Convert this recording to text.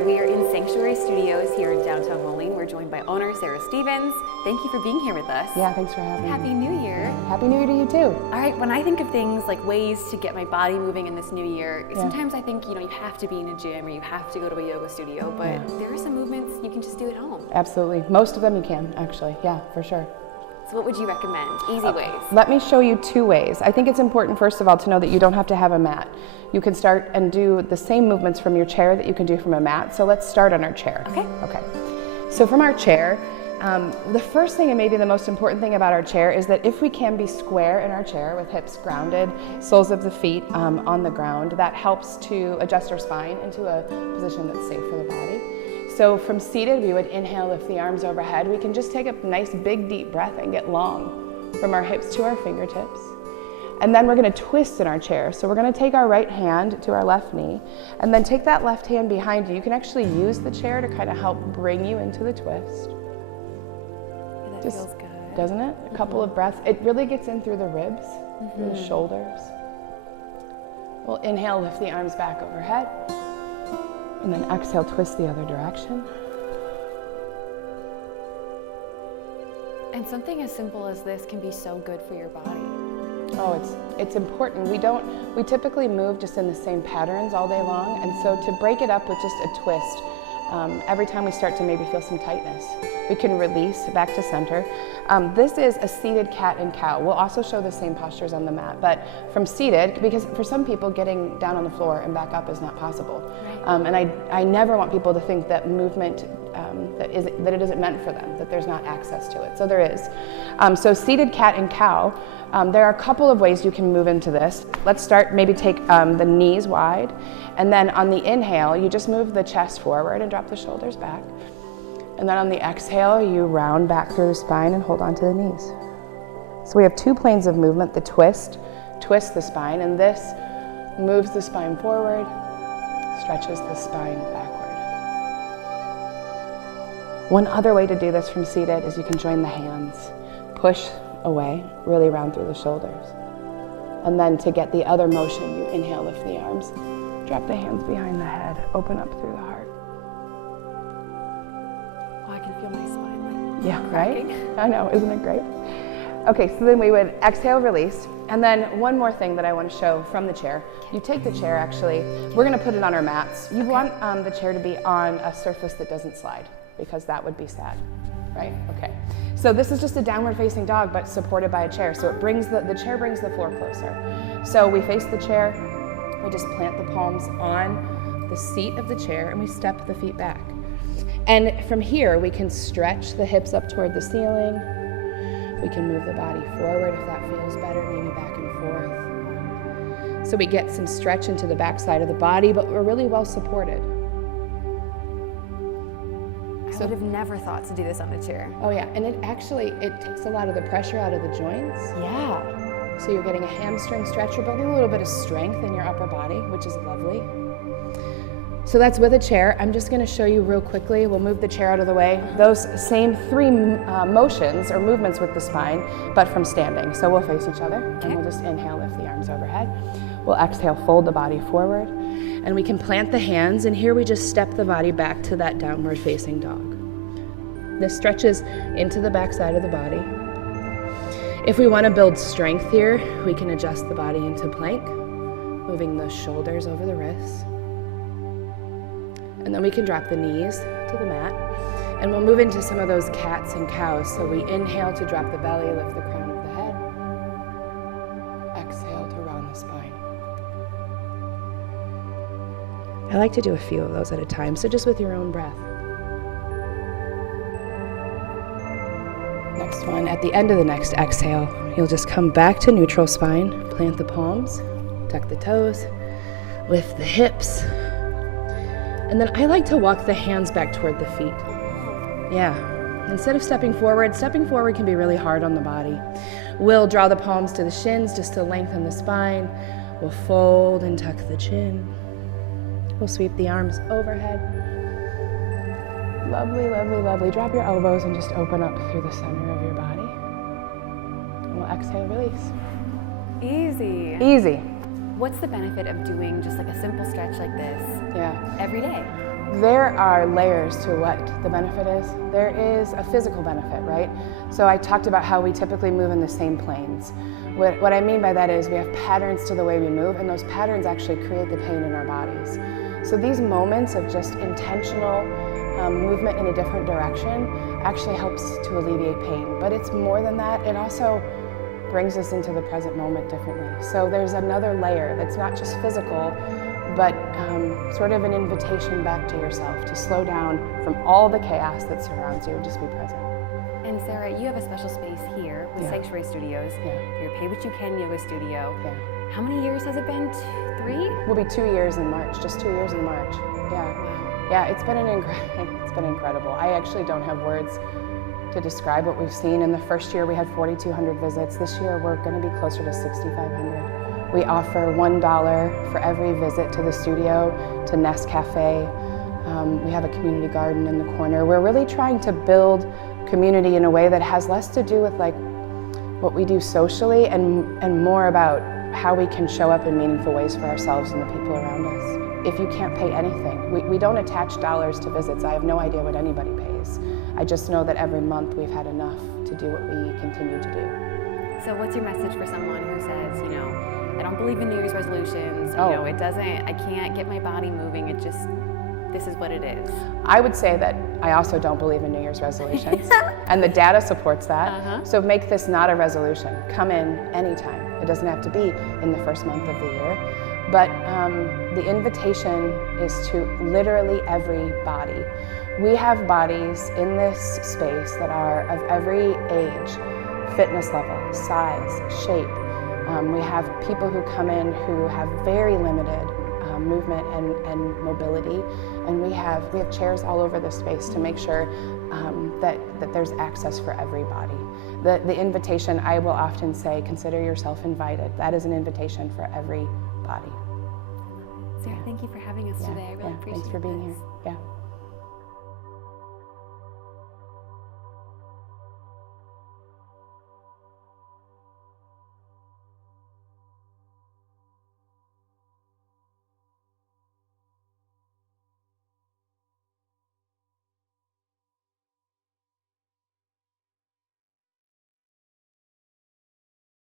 right, we are in Sanctuary Studios here in downtown Moline. We're joined by owner Sarah Stevens. Thank you for being here with us. Yeah, thanks for having me. Happy New Year. Happy New Year to you too. All right, when I think of things like ways to get my body moving in this new year, sometimes I think, you have to be in a gym or you have to go to a yoga studio, but there are some movements you can just do at home. Absolutely. Most of them you can, actually. Yeah, for sure. So what would you recommend? Easy ways. Let me show you 2 ways. I think it's important, first of all, to know that you don't have to have a mat. You can start and do the same movements from your chair that you can do from a mat. So let's start on our chair. Okay. Okay. So from our chair, the first thing and maybe the most important thing about our chair is that if we can be square in our chair with hips grounded, soles of the feet on the ground, that helps to adjust our spine into a position that's safe for the body. So from seated, we would inhale, lift the arms overhead. We can just take a nice big deep breath and get long from our hips to our fingertips. And then we're going to twist in our chair. So we're going to take our right hand to our left knee and then take that left hand behind you. You can actually use the chair to kind of help bring you into the twist. Yeah, that feels good. Doesn't it? A couple of breaths. It really gets in through the ribs, through the shoulders. We'll inhale, lift the arms back overhead. And then exhale, twist the other direction. And something as simple as this can be so good for your body. Oh, it's important. We typically move just in the same patterns all day long, and so to break it up with just a twist, every time we start to maybe feel some tightness, we can release back to center. This is a seated cat and cow. We'll also show the same postures on the mat, but from seated, because for some people getting down on the floor and back up is not possible. Right. And I never want people to think that movement, that it isn't meant for them, that there's not access to it. So there is. So seated cat and cow, there are a couple of ways you can move into this. Let's start, maybe take the knees wide, and then on the inhale, you just move the chest forward and drop the shoulders back. And then on the exhale, you round back through the spine and hold on to the knees. So we have 2 planes of movement. The twist the spine, and this moves the spine forward, stretches the spine backward. One other way to do this from seated is you can join the hands. Push away, really round through the shoulders. And then to get the other motion, you inhale, lift the arms, drop the hands behind the head, open up through the heart. Oh, I can feel my spine like Yeah, cracking. right? I know, isn't it great? Okay, so then we would exhale, release, and then one more thing that I want to show from the chair. You take the chair, actually, we're going to put it on our mats. You want the chair to be on a surface that doesn't slide, because that would be sad, right? Okay. So this is just a downward facing dog, but supported by a chair. So it brings the chair brings the floor closer. So we face the chair, we just plant the palms on the seat of the chair, and we step the feet back. And from here, we can stretch the hips up toward the ceiling. We can move the body forward if that feels better, maybe back and forth. So we get some stretch into the back side of the body, but we're really well supported. I would have never thought to do this on a chair. Oh yeah, and it takes a lot of the pressure out of the joints. Yeah. So you're getting a hamstring stretch, you're building a little bit of strength in your upper body, which is lovely. So that's with a chair. I'm just going to show you real quickly. We'll move the chair out of the way. Those same 3 motions or movements with the spine, but from standing. So we'll face each other, and we'll just inhale, lift the arms overhead. We'll exhale, fold the body forward, and we can plant the hands, and here we just step the body back to that downward facing dog. This stretches into the back side of the body. If we want to build strength here, we can adjust the body into plank, moving the shoulders over the wrists. And then we can drop the knees to the mat, and we'll move into some of those cats and cows. So we inhale to drop the belly, lift the crown of the head. Exhale to round the spine. I like to do a few of those at a time, so just with your own breath. Next one, at the end of the next exhale, you'll just come back to neutral spine, plant the palms, tuck the toes, lift the hips. And then I like to walk the hands back toward the feet. Yeah, instead of stepping forward can be really hard on the body. We'll draw the palms to the shins just to lengthen the spine. We'll fold and tuck the chin. We'll sweep the arms overhead. Lovely, lovely, lovely. Drop your elbows and just open up through the center of your body. And we'll exhale, release. Easy. Easy. What's the benefit of doing just like a simple stretch like this every day? There are layers to what the benefit is. There is a physical benefit, right? So I talked about how we typically move in the same planes. What I mean by that is we have patterns to the way we move, and those patterns actually create the pain in our bodies. So these moments of just intentional movement in a different direction actually helps to alleviate pain. But it's more than that. It also brings us into the present moment differently. So there's another layer that's not just physical, but sort of an invitation back to yourself to slow down from all the chaos that surrounds you and just be present. And Sarah, you have a special space here with Sanctuary Studios, your Pay What You Can yoga studio. How many years has it been? 3? We'll be 2 years in March, just 2 years in March. Yeah, it's been incredible. I actually don't have words to describe what we've seen. In the first year we had 4,200 visits. This year we're going to be closer to 6,500. We offer $1 for every visit to the studio, to Nest Cafe. We have a community garden in the corner. We're really trying to build community in a way that has less to do with like what we do socially and more about how we can show up in meaningful ways for ourselves and the people around us. If you can't pay anything, we don't attach dollars to visits. I have no idea what anybody pays. I just know that every month we've had enough to do what we continue to do. So what's your message for someone who says, you know, I don't believe in New Year's resolutions, you know, I can't get my body moving, this is what it is? I would say that I also don't believe in New Year's resolutions, and the data supports that. So make this not a resolution. Come in anytime. It doesn't have to be in the first month of the year. But the invitation is to literally every body. We have bodies in this space that are of every age, fitness level, size, shape. We have people who come in who have very limited movement and mobility, and we have chairs all over the space to make sure that there's access for everybody. The invitation, I will often say, consider yourself invited. That is an invitation for every body. Sarah, thank you for having us today. I really appreciate it. Thanks for being here. Yeah.